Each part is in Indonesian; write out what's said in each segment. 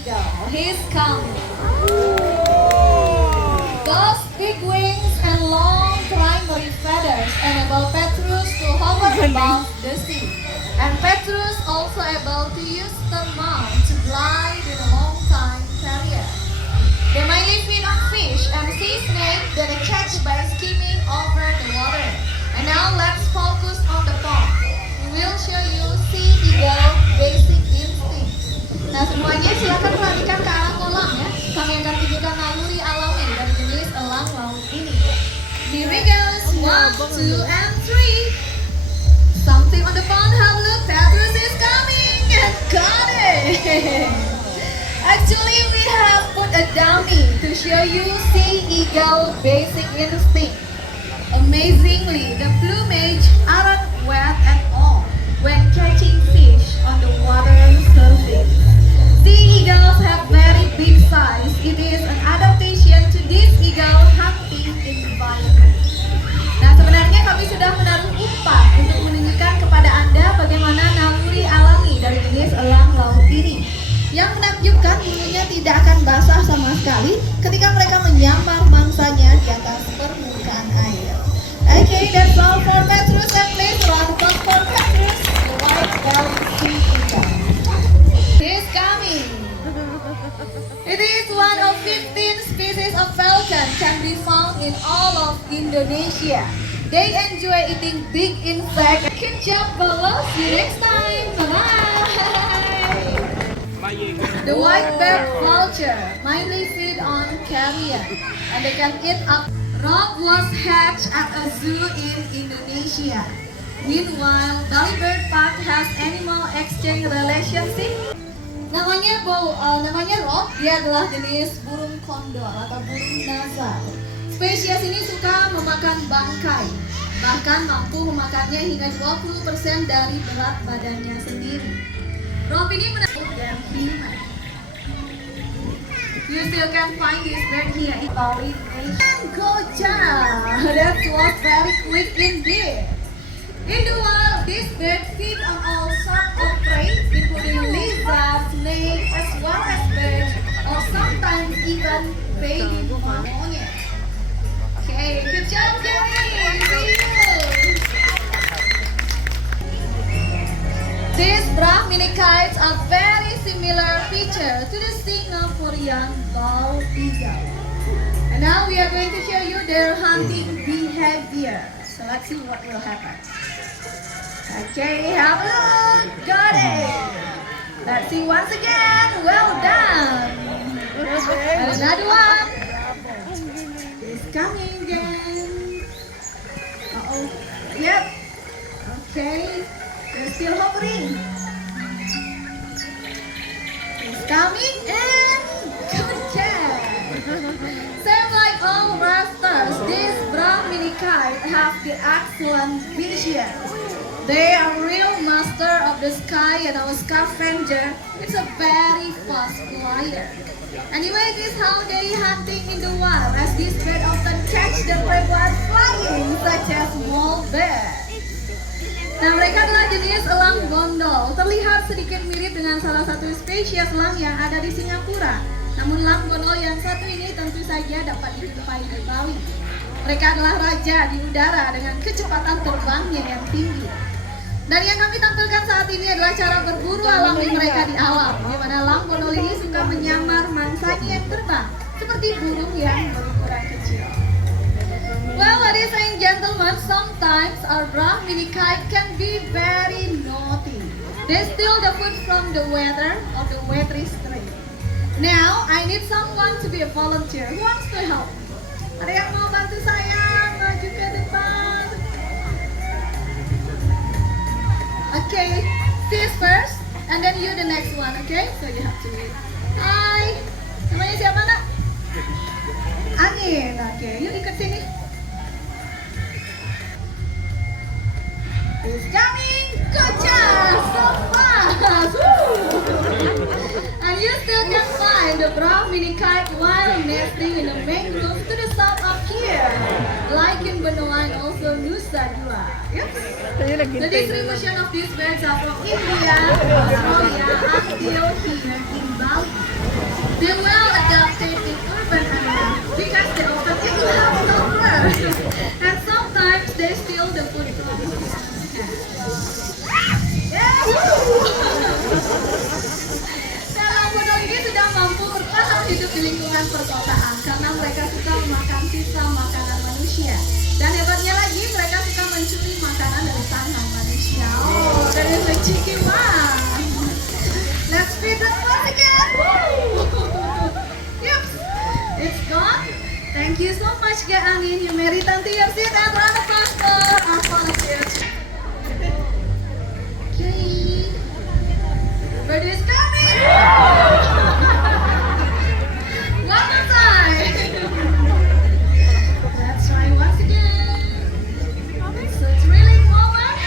eagle. He's coming. Those big wings and long primary feathers enable Petrus to hover above the sea. And Petrus also able to use the mouth to glide in a long time carrier. They mainly feed on fish and sea snakes that they catch by skimming over the water. And now let's focus on the pond. We will show you sea eagle basic instinct. Nah semuanya silakan perhatikan ke arah kolam ya. Kami akan tunjukkan naluri alami dari jenis elang laut ini. Here we go, 1, 2, and 3. Something on the pond, have a look, Petrus is coming and got it. Actually, we have put a dummy to show you sea eagle basic instinct. Amazingly, the plumage aren't wet at all when catching fish on the water surface. Sea eagles have very big size. It is an adaptation to this eagle hunting environment. Nah, sebenarnya kami sudah menaruh umpan untuk menunjukkan kepada Anda bagaimana naluri alami dari jenis elang laut ini. Yang menakjubkan, bulunya tidak akan basah sama sekali ketika mereka menyamar mangsanya di atas permukaan air. Okay, that's all for Petrus, and please round of applause for Petrus, the white-bellied sea eagle. He's coming. It is one of 15 species of falcon can be found in all of Indonesia. They enjoy eating big insects. Good job, Bala. See you next time. Bye-bye. The white bird vulture mainly feed on carrion, and they can eat up. Rock was hatched at a zoo in Indonesia. Meanwhile, Bali Bird Park has animal exchange relationship. Namanya Rock, dia adalah jenis burung kondor atau burung nazar. Spesies ini suka memakan bangkai, bahkan mampu memakannya hingga 20% dari berat badannya sendiri. Rock ini menarik dan human. You still can find this bird here in Bali Nation. Gotcha! That was very quick indeed. In the wild, this bird feeds on all sorts of prey, including lizards, snakes, as well as birds, or sometimes even baby monyet. Okay, good job, Jenny. See you. These Brahminic kites are very similar feature to the Singaporean bald eagle. And now we are going to show you their hunting behavior. So let's see what will happen. Okay, have a look. Got it. Let's see once again. Well done. And another one. It's coming again. Uh-oh. Yep. Okay. They're still hovering. It's coming and good job. Same like all raptors, these Brahminic kites have the excellent vision. They are real master of the sky, and our scavenger is a very fast glider. Anyway, this is how they hunting in the wild, as this bird often catch the prey while flying, such as small birds. Nah, mereka adalah jenis elang bondol. Terlihat sedikit mirip dengan salah satu spesies elang yang ada di Singapura. Namun elang bondol yang satu ini tentu saja dapat dijumpai di Bali. Mereka adalah raja di udara dengan kecepatan terbangnya yang tinggi. Dan yang kami tampilkan saat ini adalah cara berburu alami mereka di alam, di mana elang bondol ini suka menyamar mangsanya yang terbang, seperti burung yang berukuran kecil. Well, ladies and gentlemen, sometimes our Brahminic kite can be very naughty. They steal the food from the waiter or the waitress tray. Now, I need someone to be a volunteer. Who wants to help? Ada yang mau bantu saya maju ke depan? Okay, sis first, and then you the next one. Okay, so you have to wait. Hai, namanya siapa nak? Angin. Okay, yuk ikut sini. He's coming! Good job! So fast! And you still can find the Brahminic kite while nesting in the mangrove to the south of here, like in Benua and also Nusa Dua. Yes? The distribution of these birds are from India, Australia, until here in Bali. They well adapted in urban areas because they often eat leftover. And sometimes they steal the food from the Dalam model ini sudah mampu bertahan hidup di lingkungan perkotaan karena mereka suka memakan sisa makanan manusia. Dan hebatnya lagi, mereka suka mencuri makanan dari tangan manusia. Oh, that is a cheeky one. Let's feed them once again. Yep, it's gone. Thank you so much, Kak Angin. You may return to your seat and round of applause for our volunteers. Okay. Bird is coming. One more time. Let's try once again. It's a thrilling moment.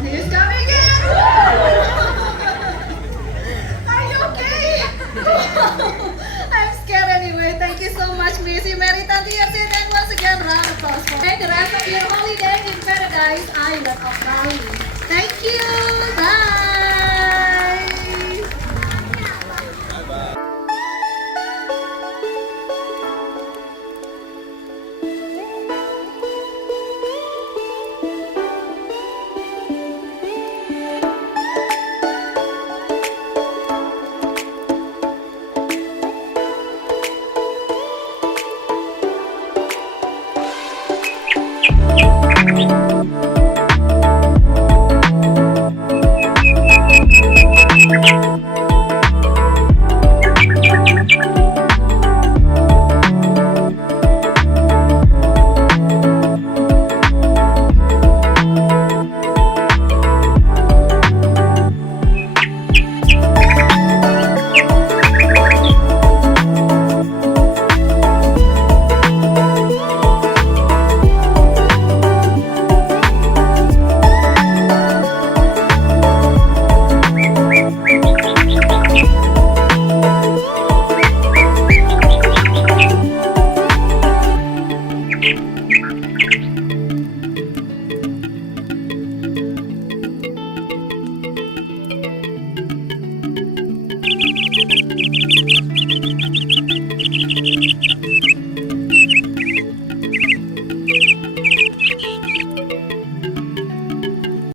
And he's coming again. Are you okay? I'm scared anyway. Thank you so much, Miss. You may return to your seat and once again round of applause for the rest of your holiday in Paradise Island of Bali. Thank you. Bye.